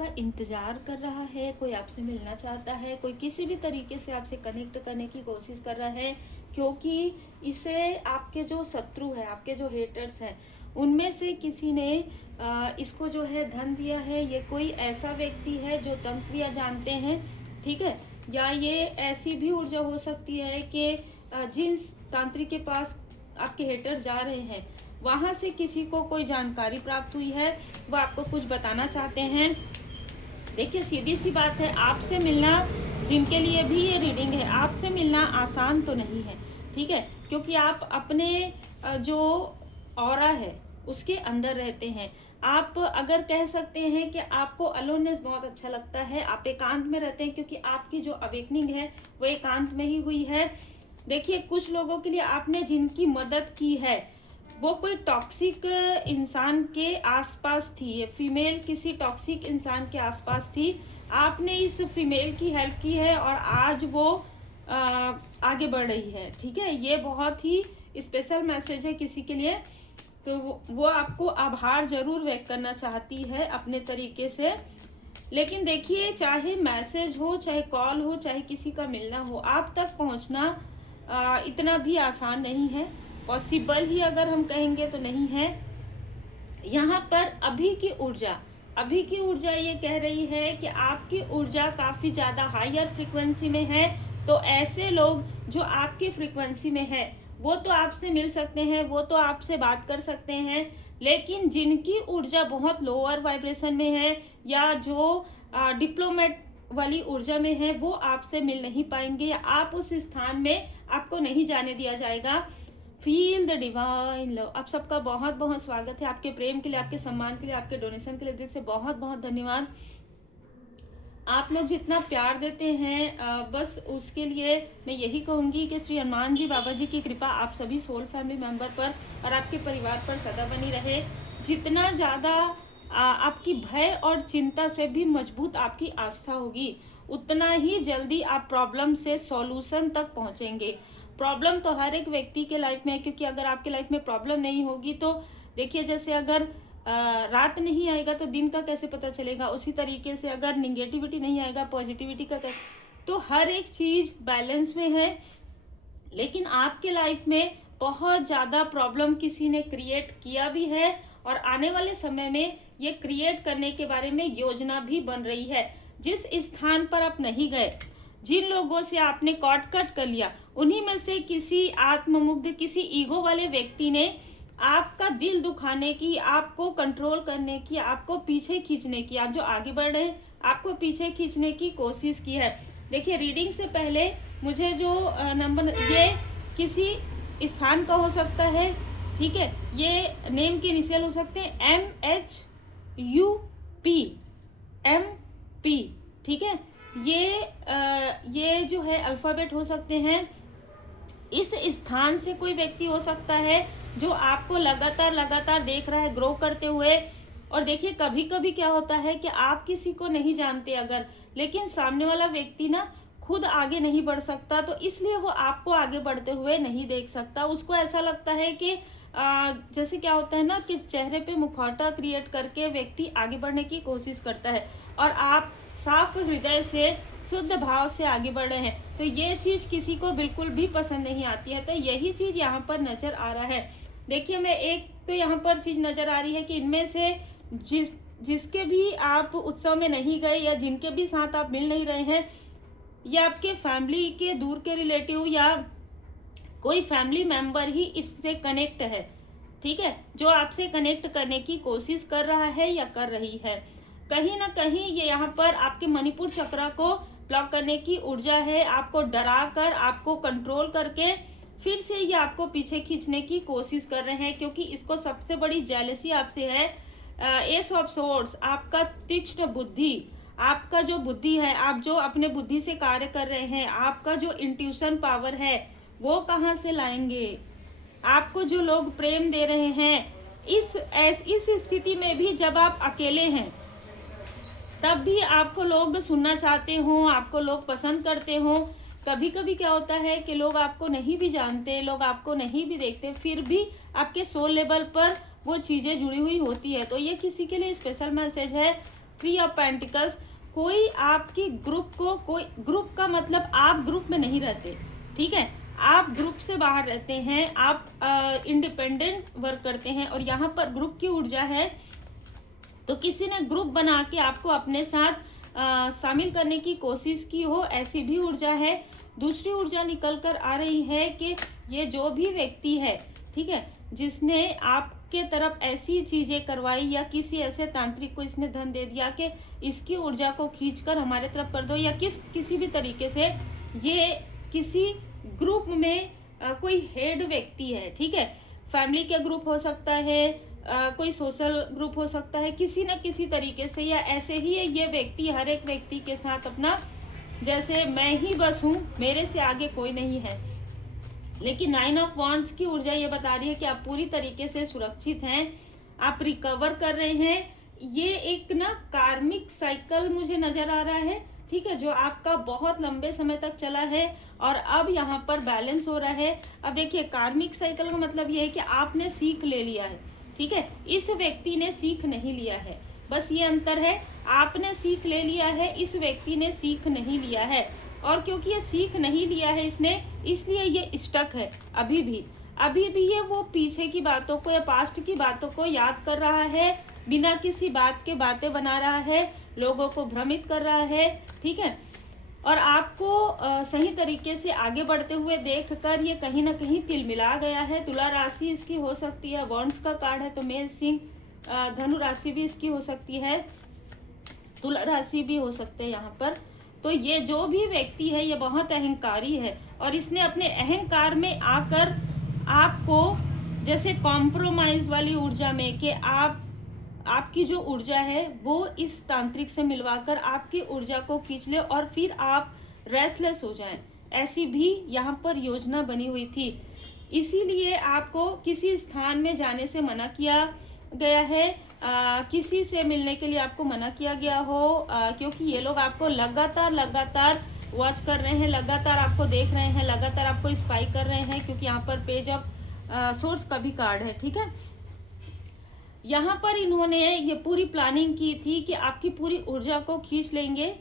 आपका इंतज़ार कर रहा है, कोई आपसे मिलना चाहता है, कोई किसी भी तरीके से आपसे कनेक्ट करने की कोशिश कर रहा है, क्योंकि इसे आपके जो शत्रु है, आपके जो हेटर्स हैं, उनमें से किसी ने इसको जो है धन दिया है। ये कोई ऐसा व्यक्ति है जो तंत्र क्रिया जानते हैं, ठीक है, या ये ऐसी भी ऊर्जा हो सकती है कि जिन तांत्रिक के पास आपके हेटर जा रहे हैं वहाँ से किसी को कोई जानकारी प्राप्त हुई है, वो आपको कुछ बताना चाहते हैं। देखिए सीधी सी बात है, आपसे मिलना, जिनके लिए भी ये रीडिंग है, आपसे मिलना आसान तो नहीं है, ठीक है, क्योंकि आप अपने जो ऑरा है उसके अंदर रहते हैं। आप अगर कह सकते हैं कि आपको अलोननेस बहुत अच्छा लगता है, आप एकांत में रहते हैं, क्योंकि आपकी जो अवेकनिंग है वो एकांत में ही हुई है। देखिए कुछ लोगों के लिए आपने जिनकी मदद की है वो कोई टॉक्सिक इंसान के आसपास थी, ये फीमेल किसी टॉक्सिक इंसान के आसपास थी, आपने इस फीमेल की हेल्प की है और आज वो आगे बढ़ रही है, ठीक है। ये बहुत ही स्पेशल मैसेज है किसी के लिए, तो वो आपको आभार जरूर व्यक्त करना चाहती है अपने तरीके से। लेकिन देखिए चाहे मैसेज हो, चाहे कॉल हो, चाहे किसी का मिलना हो, आप तक पहुंचना इतना भी आसान नहीं है, पॉसिबल ही अगर हम कहेंगे तो नहीं है। यहाँ पर अभी की ऊर्जा ये कह रही है कि आपकी ऊर्जा काफ़ी ज़्यादा हायर फ्रीक्वेंसी में है, तो ऐसे लोग जो आपकी फ्रीक्वेंसी में है वो तो आपसे मिल सकते हैं, वो तो आपसे बात कर सकते हैं, लेकिन जिनकी ऊर्जा बहुत लोअर वाइब्रेशन में है या जो डिप्लोमेट वाली ऊर्जा में है वो आपसे मिल नहीं पाएंगे, या आप उस स्थान में आपको नहीं जाने दिया जाएगा। Feel the divine love. आप सबका बहुत बहुत स्वागत है, आपके प्रेम के लिए, आपके सम्मान के लिए, आपके डोनेशन के लिए दिल से बहुत बहुत धन्यवाद। आप लोग जितना प्यार देते हैं बस उसके लिए मैं यही कहूँगी कि श्री हनुमान जी बाबा जी की कृपा आप सभी सोल फैमिली मेंबर पर और आपके परिवार पर सदा बनी रहे। जितना ज़्यादा आपकी भय और चिंता से भी मजबूत आपकी आस्था होगी, उतना ही जल्दी आप प्रॉब्लम से सॉल्यूशन तक पहुँचेंगे। प्रॉब्लम तो हर एक व्यक्ति के लाइफ में है, क्योंकि अगर आपके लाइफ में प्रॉब्लम नहीं होगी तो देखिए जैसे अगर रात नहीं आएगा तो दिन का कैसे पता चलेगा, उसी तरीके से अगर निगेटिविटी नहीं आएगा पॉजिटिविटी का कैसे, तो हर एक चीज़ बैलेंस में है। लेकिन आपके लाइफ में बहुत ज़्यादा प्रॉब्लम किसी ने क्रिएट किया भी है और आने वाले समय में ये क्रिएट करने के बारे में योजना भी बन रही है। जिस स्थान पर आप नहीं गए, जिन लोगों से आपने कॉट कर लिया, उन्हीं में से किसी आत्ममुग्ध, किसी ईगो वाले व्यक्ति ने आपका दिल दुखाने की, आपको कंट्रोल करने की, आपको पीछे खींचने की, आप जो आगे बढ़ रहे हैं आपको पीछे खींचने की कोशिश की है। देखिए रीडिंग से पहले मुझे जो नंबर, ये किसी स्थान का हो सकता है, ठीक है, ये नेम के इनिशियल हो सकते हैं MHUP, ठीक है, ये जो है अल्फ़ाबेट हो सकते हैं। इस स्थान से कोई व्यक्ति हो सकता है जो आपको लगातार देख रहा है ग्रो करते हुए। और देखिए कभी कभी क्या होता है कि आप किसी को नहीं जानते अगर, लेकिन सामने वाला व्यक्ति ना खुद आगे नहीं बढ़ सकता, तो इसलिए वो आपको आगे बढ़ते हुए नहीं देख सकता। उसको ऐसा लगता है कि जैसे क्या होता है ना कि चेहरे पे मुखौटा क्रिएट करके व्यक्ति आगे बढ़ने की कोशिश करता है और आप साफ हृदय से शुद्ध भाव से आगे बढ़ रहे हैं, तो ये चीज़ किसी को बिल्कुल भी पसंद नहीं आती है। तो यही चीज़ यहाँ पर नज़र आ रहा है। देखिए मैं एक तो यहाँ पर चीज़ नज़र आ रही है कि इनमें से जिसके भी आप उत्सव में नहीं गए या जिनके भी साथ आप मिल नहीं रहे हैं, या आपके फैमिली के दूर के रिलेटिव या कोई फैमिली मेंबर ही इससे कनेक्ट है, ठीक है, जो आपसे कनेक्ट करने की कोशिश कर रहा है या कर रही है। कहीं ना कहीं ये यहाँ पर आपके मणिपुर चक्र को ब्लॉक करने की ऊर्जा है, आपको डरा कर, आपको कंट्रोल करके फिर से ये आपको पीछे खींचने की कोशिश कर रहे हैं, क्योंकि इसको सबसे बड़ी जेलसी आपसे है। एस ऑफ सोर्ड्स, आपका तीक्ष्ण बुद्धि, आपका जो बुद्धि है, आप जो अपने बुद्धि से कार्य कर रहे हैं, आपका जो इंट्यूशन पावर है वो कहाँ से लाएंगे। आपको जो लोग प्रेम दे रहे हैं, इस स्थिति में भी जब आप अकेले हैं तब भी आपको लोग सुनना चाहते हो, आपको लोग पसंद करते हो। कभी कभी क्या होता है कि लोग आपको नहीं भी जानते, लोग आपको नहीं भी देखते, फिर भी आपके सोल लेवल पर वो चीज़ें जुड़ी हुई होती है। तो ये किसी के लिए स्पेशल मैसेज है 3 ऑफ पेंटिकल्स, कोई आपकी ग्रुप को, कोई ग्रुप का मतलब आप ग्रुप में नहीं रहते, ठीक है, आप ग्रुप से बाहर रहते हैं, आप इंडिपेंडेंट वर्क करते हैं, और यहाँ पर ग्रुप की ऊर्जा है, तो किसी ने ग्रुप बना के आपको अपने साथ शामिल करने की कोशिश की हो, ऐसी भी ऊर्जा है। दूसरी ऊर्जा निकल कर आ रही है कि ये जो भी व्यक्ति है, ठीक है, जिसने आपके तरफ ऐसी चीजें करवाई या किसी ऐसे तांत्रिक को इसने धन दे दिया कि इसकी ऊर्जा को खींचकर हमारे तरफ कर दो, या किसी भी तरीके से ये किसी ग्रुप में कोई हेड व्यक्ति है, ठीक है, फैमिली के ग्रुप हो सकता है, कोई सोशल ग्रुप हो सकता है, किसी न किसी तरीके से, या ऐसे ही ये व्यक्ति हर एक व्यक्ति के साथ अपना, जैसे मैं ही बस हूँ, मेरे से आगे कोई नहीं है। लेकिन 9 ऑफ वांड्स की ऊर्जा ये बता रही है कि आप पूरी तरीके से सुरक्षित हैं, आप रिकवर कर रहे हैं। ये एक ना कार्मिक साइकिल मुझे नजर आ रहा है, ठीक है, जो आपका बहुत लंबे समय तक चला है और अब यहाँ पर बैलेंस हो रहा है। अब देखिए, कार्मिक साइकिल का मतलब ये है कि आपने सीख ले लिया है, ठीक है, इस व्यक्ति ने सीख नहीं लिया है, बस ये अंतर है, आपने सीख ले लिया है, इस व्यक्ति ने सीख नहीं लिया है। और क्योंकि ये सीख नहीं लिया है इसने, इसलिए ये स्टक है अभी भी ये वो पीछे की बातों को या पास्ट की बातों को याद कर रहा है, बिना किसी बात के बातें बना रहा है, लोगों को भ्रमित कर रहा है, ठीक है। और आपको सही तरीके से आगे बढ़ते हुए देखकर ये कहीं ना कहीं तिलमिला गया है। तुला राशि इसकी हो सकती है, वॉन्ड्स का कार्ड है तो मेष सिंह, धनु राशि भी इसकी हो सकती है, तुला राशि भी हो सकते हैं यहाँ पर। तो ये जो भी व्यक्ति है ये बहुत अहंकारी है, और इसने अपने अहंकार में आकर आपको जैसे कॉम्प्रोमाइज वाली ऊर्जा में कि आपकी जो ऊर्जा है वो इस तांत्रिक से मिलवाकर आपकी ऊर्जा को खींच ले और फिर आप रेस्टलेस हो जाएं, ऐसी भी यहाँ पर योजना बनी हुई थी। इसीलिए आपको किसी स्थान में जाने से मना किया गया है, किसी से मिलने के लिए आपको मना किया गया हो, क्योंकि ये लोग आपको लगातार वॉच कर रहे हैं, लगातार आपको देख रहे हैं, लगातार आपको स्पाई कर रहे हैं, क्योंकि यहाँ पर पेज ऑफ सोर्स का भी कार्ड है, ठीक है। यहाँ पर इन्होंने ये पूरी प्लानिंग की थी कि आपकी पूरी ऊर्जा को खींच लेंगे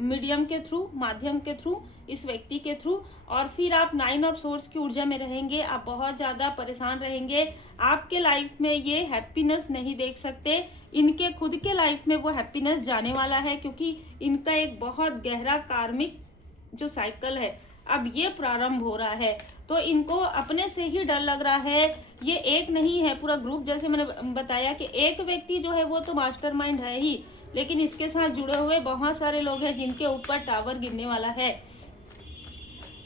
मीडियम के थ्रू, माध्यम के थ्रू, इस व्यक्ति के थ्रू, और फिर आप 9 ऑफ सोर्स की ऊर्जा में रहेंगे, आप बहुत ज़्यादा परेशान रहेंगे, आपके लाइफ में ये हैप्पीनेस नहीं देख सकते, इनके खुद के लाइफ में वो हैप्पीनेस जाने वाला है, क्योंकि इनका एक बहुत गहरा कार्मिक जो साइकिल है अब ये प्रारंभ हो रहा है। तो इनको अपने से ही डर लग रहा है, ये एक नहीं है, पूरा ग्रुप, जैसे मैंने बताया कि एक व्यक्ति जो है वो तो मास्टरमाइंड है ही, लेकिन इसके साथ जुड़े हुए बहुत सारे लोग हैं जिनके ऊपर टावर गिरने वाला है।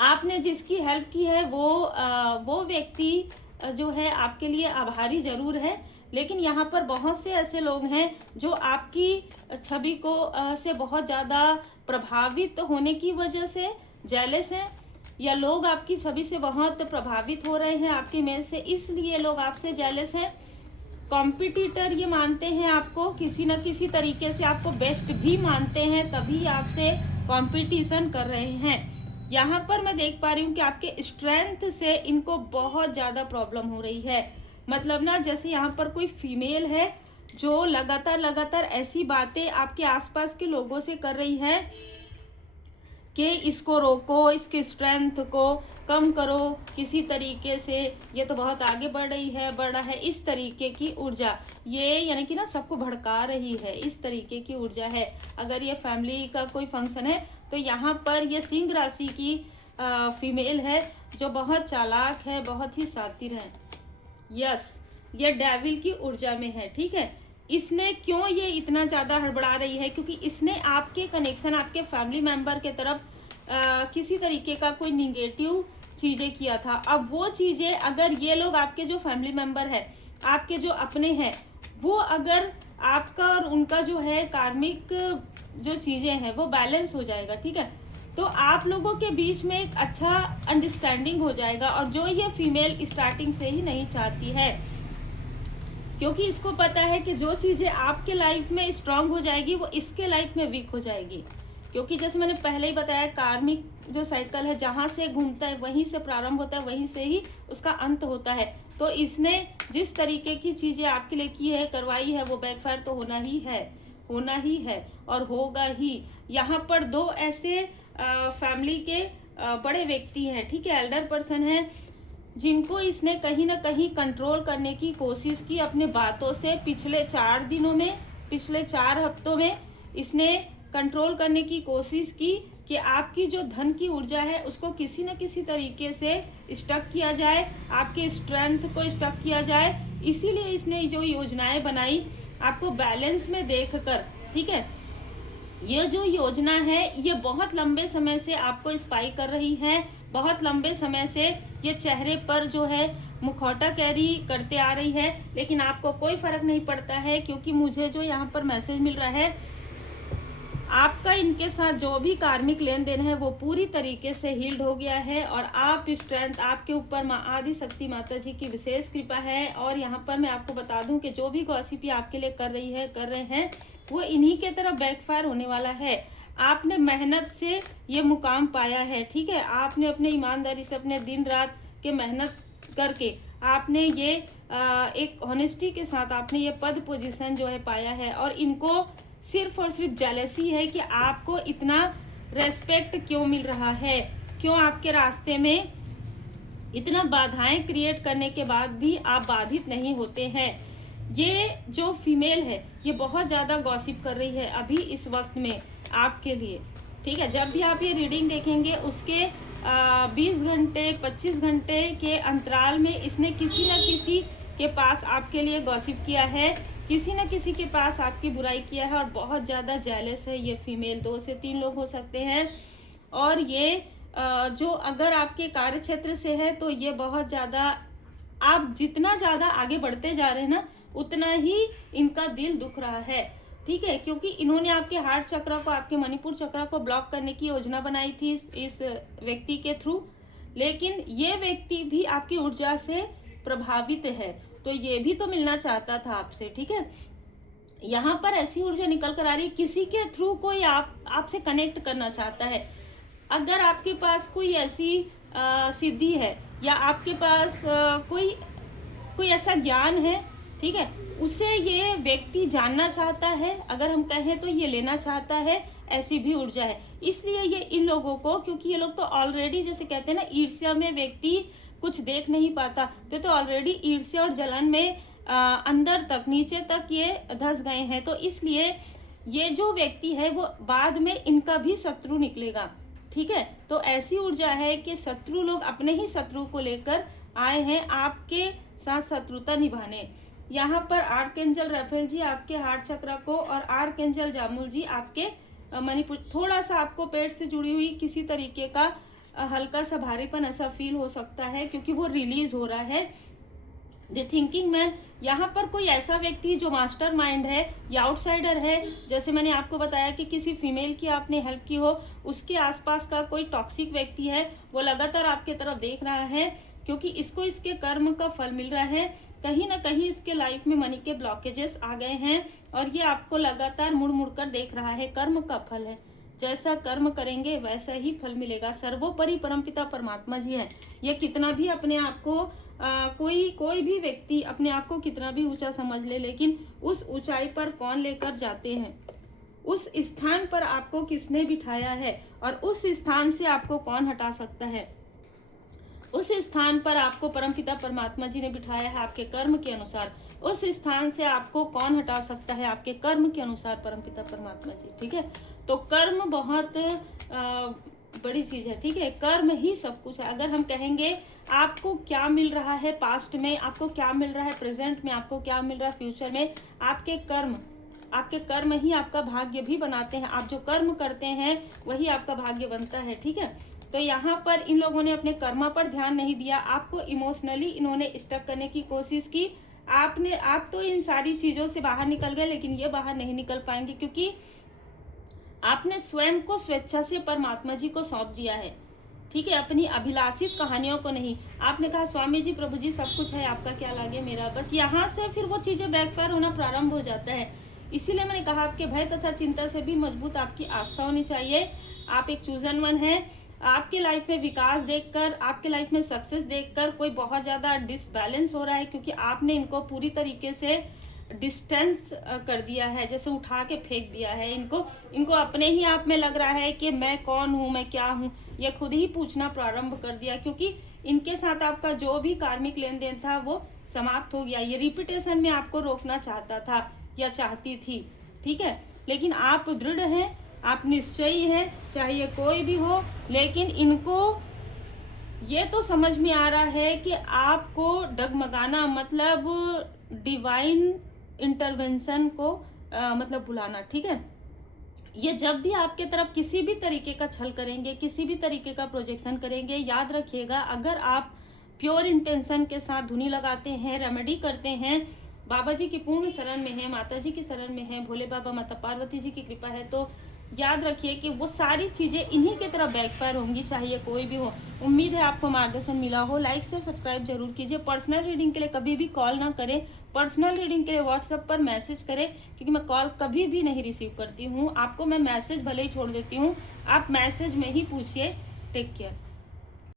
आपने जिसकी हेल्प की है वो व्यक्ति जो है आपके लिए आभारी जरूर है, लेकिन यहाँ पर बहुत से ऐसे लोग हैं जो आपकी छवि को से बहुत ज़्यादा प्रभावित होने की वजह से जेलस हैं, या लोग आपकी छवि से बहुत प्रभावित हो रहे हैं आपकी इमेज से, इसलिए लोग आपसे जेलस हैं। कॉम्पिटिटर ये मानते हैं आपको, किसी न किसी तरीके से आपको बेस्ट भी मानते हैं, तभी आपसे कंपटीशन कर रहे हैं। यहाँ पर मैं देख पा रही हूँ कि आपके स्ट्रेंथ से इनको बहुत ज़्यादा प्रॉब्लम हो रही है। मतलब ना, जैसे यहाँ पर कोई फीमेल है जो लगातार ऐसी बातें आपके आसपास के लोगों से कर रही है कि इसको रोको, इसके स्ट्रेंथ को कम करो किसी तरीके से, ये तो बहुत आगे बढ़ रहा है, इस तरीके की ऊर्जा ये यानी कि ना सबको भड़का रही है, इस तरीके की ऊर्जा है। अगर ये फैमिली का कोई फंक्शन है तो यहाँ पर ये सिंह राशि की फीमेल है जो बहुत चालाक है, बहुत ही शातिर है। यस, ये डेविल की ऊर्जा में है, ठीक है। इसने क्यों ये इतना ज़्यादा हड़बड़ा रही है, क्योंकि इसने आपके कनेक्शन, आपके फैमिली मेंबर के तरफ किसी तरीके का कोई निगेटिव चीज़ें किया था। अब वो चीज़ें अगर ये लोग आपके जो फैमिली मेंबर है, आपके जो अपने हैं, वो अगर आपका और उनका जो है कार्मिक जो चीज़ें हैं वो बैलेंस हो जाएगा, ठीक है, तो आप लोगों के बीच में एक अच्छा अंडरस्टैंडिंग हो जाएगा। और जो ये फीमेल स्टार्टिंग से ही नहीं चाहती है, क्योंकि इसको पता है कि जो चीज़ें आपके लाइफ में स्ट्रांग हो जाएगी वो इसके लाइफ में वीक हो जाएगी। क्योंकि जैसे मैंने पहले ही बताया, कार्मिक जो साइकिल है जहाँ से घूमता है वहीं से प्रारंभ होता है, वहीं से ही उसका अंत होता है। तो इसने जिस तरीके की चीज़ें आपके लिए की है, करवाई है, वो बैकफायर तो होना ही है, होना ही है और होगा ही। यहाँ पर दो ऐसे फैमिली के बड़े व्यक्ति हैं, ठीक है, एल्डर पर्सन हैं, जिनको इसने कहीं ना कहीं कंट्रोल करने की कोशिश की अपने बातों से। पिछले 4 दिनों में, पिछले 4 हफ्तों में इसने कंट्रोल करने की कोशिश की कि आपकी जो धन की ऊर्जा है उसको किसी न किसी तरीके से स्टक किया जाए, आपके स्ट्रेंथ को स्टक किया जाए। इसीलिए इसने जो योजनाएं बनाई आपको बैलेंस में देखकर, ठीक है। ये जो योजना है ये बहुत लंबे समय से आपको स्पाई कर रही है, बहुत लंबे समय से ये चेहरे पर जो है मुखौटा कैरी करते आ रही है, लेकिन आपको कोई फर्क नहीं पड़ता है, क्योंकि मुझे जो यहाँ पर मैसेज मिल रहा है, आपका इनके साथ जो भी कार्मिक लेन देन है वो पूरी तरीके से हील्ड हो गया है और आप स्ट्रेंथ, आपके ऊपर माँ आदि शक्ति माता जी की विशेष कृपा है। और यहाँ पर मैं आपको बता दूं कि जो भी गॉसिपी आपके लिए कर रहे हैं वो इन्हीं के तरफ बैकफायर होने वाला है। आपने मेहनत से ये मुकाम पाया है, ठीक है, आपने अपने ईमानदारी से अपने दिन रात के मेहनत करके आपने ये एक ऑनेस्टी के साथ आपने ये पद पोजीशन जो है पाया है। और इनको सिर्फ और सिर्फ जेलसी है कि आपको इतना रेस्पेक्ट क्यों मिल रहा है, क्यों आपके रास्ते में इतना बाधाएं क्रिएट करने के बाद भी आप बाधित नहीं होते हैं। ये जो फीमेल है ये बहुत ज़्यादा गॉसिप कर रही है अभी इस वक्त में आपके लिए, ठीक है। जब भी आप ये रीडिंग देखेंगे उसके 20 घंटे 25 घंटे के अंतराल में इसने किसी न किसी के पास आपके लिए गॉसिप किया है, किसी न किसी के पास आपकी बुराई किया है और बहुत ज़्यादा जेलस है ये फीमेल। 2 से 3 लोग हो सकते हैं। और ये जो अगर आपके कार्य क्षेत्र से है तो ये बहुत ज़्यादा, आप जितना ज़्यादा आगे बढ़ते जा रहे हैं ना उतना ही इनका दिल दुख रहा है, ठीक है, क्योंकि इन्होंने आपके हार्ट चक्र को, आपके मणिपुर चक्र को ब्लॉक करने की योजना बनाई थी इस व्यक्ति के थ्रू, लेकिन ये व्यक्ति भी आपकी ऊर्जा से प्रभावित है, तो ये भी तो मिलना चाहता था आपसे, ठीक है। यहाँ पर ऐसी ऊर्जा निकल कर आ रही, किसी के थ्रू कोई आपसे कनेक्ट करना चाहता है। अगर आपके पास कोई ऐसी सिद्धि है या आपके पास कोई ऐसा ज्ञान है, ठीक है, उसे ये व्यक्ति जानना चाहता है, अगर हम कहें तो ये लेना चाहता है, ऐसी भी ऊर्जा है। इसलिए ये इन लोगों को, क्योंकि ये लोग तो ऑलरेडी जैसे कहते हैं ना ईर्ष्या में व्यक्ति कुछ देख नहीं पाता, तो ऑलरेडी ईर्ष्या और जलन में अंदर तक, नीचे तक ये धंस गए हैं। तो इसलिए ये जो व्यक्ति है वो बाद में इनका भी शत्रु निकलेगा, ठीक है। तो ऐसी ऊर्जा है कि शत्रु लोग अपने ही शत्रु को लेकर आए हैं आपके साथ शत्रुता निभाने। यहाँ पर आर्कएंजल राफेल जी आपके हार्ट चक्र को और आर्कएंजल जामुल जी आपके मणिपुर, थोड़ा सा आपको पेट से जुड़ी हुई किसी तरीके का हल्का सा भारीपन ऐसा फील हो सकता है, क्योंकि वो रिलीज हो रहा है। द थिंकिंग मैन, यहाँ पर कोई ऐसा व्यक्ति जो मास्टर माइंड है या आउटसाइडर है, जैसे मैंने आपको बताया कि किसी फीमेल की आपने हेल्प की हो, उसके आसपास का कोई टॉक्सिक व्यक्ति है, वो लगातार आपके तरफ देख रहा है, क्योंकि इसको इसके कर्म का फल मिल रहा है। कहीं ना कहीं इसके लाइफ में मनी के ब्लॉकेजेस आ गए हैं और ये आपको लगातार मुड़ मुड़ कर देख रहा है। कर्म का फल है, जैसा कर्म करेंगे वैसा ही फल मिलेगा। सर्वोपरि परमपिता परमात्मा जी है। ये कितना भी अपने आप को कोई भी व्यक्ति अपने आप को कितना भी ऊंचा समझ ले, लेकिन उस ऊंचाई पर कौन लेकर जाते हैं, उस स्थान पर आपको किसने बिठाया है और उस स्थान से आपको कौन हटा सकता है। उस स्थान पर आपको परमपिता परमात्मा जी ने बिठाया है आपके कर्म के अनुसार। उस स्थान से आपको कौन हटा सकता है, आपके कर्म के अनुसार परमपिता परमात्मा जी, ठीक है। तो कर्म बहुत बड़ी चीज है, ठीक है। कर्म ही सब कुछ है। अगर हम कहेंगे आपको क्या मिल रहा है पास्ट में, आपको क्या मिल रहा है प्रेजेंट में, आपको क्या मिल रहा है फ्यूचर में, आपके कर्म ही आपका भाग्य भी बनाते हैं। आप जो कर्म करते हैं वही आपका भाग्य बनता है, ठीक है। तो यहाँ पर इन लोगों ने अपने कर्मा पर ध्यान नहीं दिया, आपको इमोशनली इन्होंने स्टक करने की कोशिश की। आप तो इन सारी चीजों से बाहर निकल गए, लेकिन ये बाहर नहीं निकल पाएंगे, क्योंकि आपने स्वयं को स्वेच्छा से परमात्मा जी को सौंप दिया है, ठीक है। अपनी अभिलाषित कहानियों को नहीं। आपने कहा स्वामी जी प्रभु जी सब कुछ है, आपका क्या लागे मेरा, बस यहाँ से फिर वो चीजें बैकफायर होना प्रारंभ हो जाता है, इसीलिए मैंने कहा आपके भय तथा चिंता से भी मजबूत आपकी आस्था होनी चाहिए। आप एक चूजन वन है। आपके लाइफ में विकास देखकर, आपके लाइफ में सक्सेस देखकर कोई बहुत ज़्यादा डिसबैलेंस हो रहा है, क्योंकि आपने इनको पूरी तरीके से डिस्टेंस कर दिया है, जैसे उठा के फेंक दिया है इनको अपने ही आप में लग रहा है कि मैं कौन हूँ, मैं क्या हूँ, ये खुद ही पूछना प्रारंभ कर दिया, क्योंकि इनके साथ आपका जो भी कार्मिक लेन देन था वो समाप्त हो गया। ये रिपीटेशन में आपको रोकना चाहता था या चाहती थी, ठीक है, लेकिन आप दृढ़ हैं, आप निश्चयी हैं, चाहे ये कोई भी हो, लेकिन इनको ये तो समझ में आ रहा है कि आपको डगमगाना मतलब डिवाइन इंटरवेंशन को मतलब बुलाना, ठीक है। ये जब भी आपके तरफ किसी भी तरीके का छल करेंगे, किसी भी तरीके का प्रोजेक्शन करेंगे, याद रखिएगा, अगर आप प्योर इंटेंशन के साथ धुनी लगाते हैं, रेमेडी करते हैं, बाबा जी की पूर्ण शरण में है, माता जी की शरण में है, भोले बाबा माता पार्वती जी की कृपा है, तो याद रखिए कि वो सारी चीज़ें इन्हीं की तरफ बैकफायर होंगी, चाहे ये कोई भी हो। उम्मीद है आपको मार्गदर्शन मिला हो। लाइक शेयर सब्सक्राइब जरूर कीजिए। पर्सनल रीडिंग के लिए कभी भी कॉल ना करें, पर्सनल रीडिंग के लिए व्हाट्सएप पर मैसेज करें, क्योंकि मैं कॉल कभी भी नहीं रिसीव करती हूँ। आपको मैं मैसेज भले ही छोड़ देती हूँ, आप मैसेज में ही पूछिए। Take care.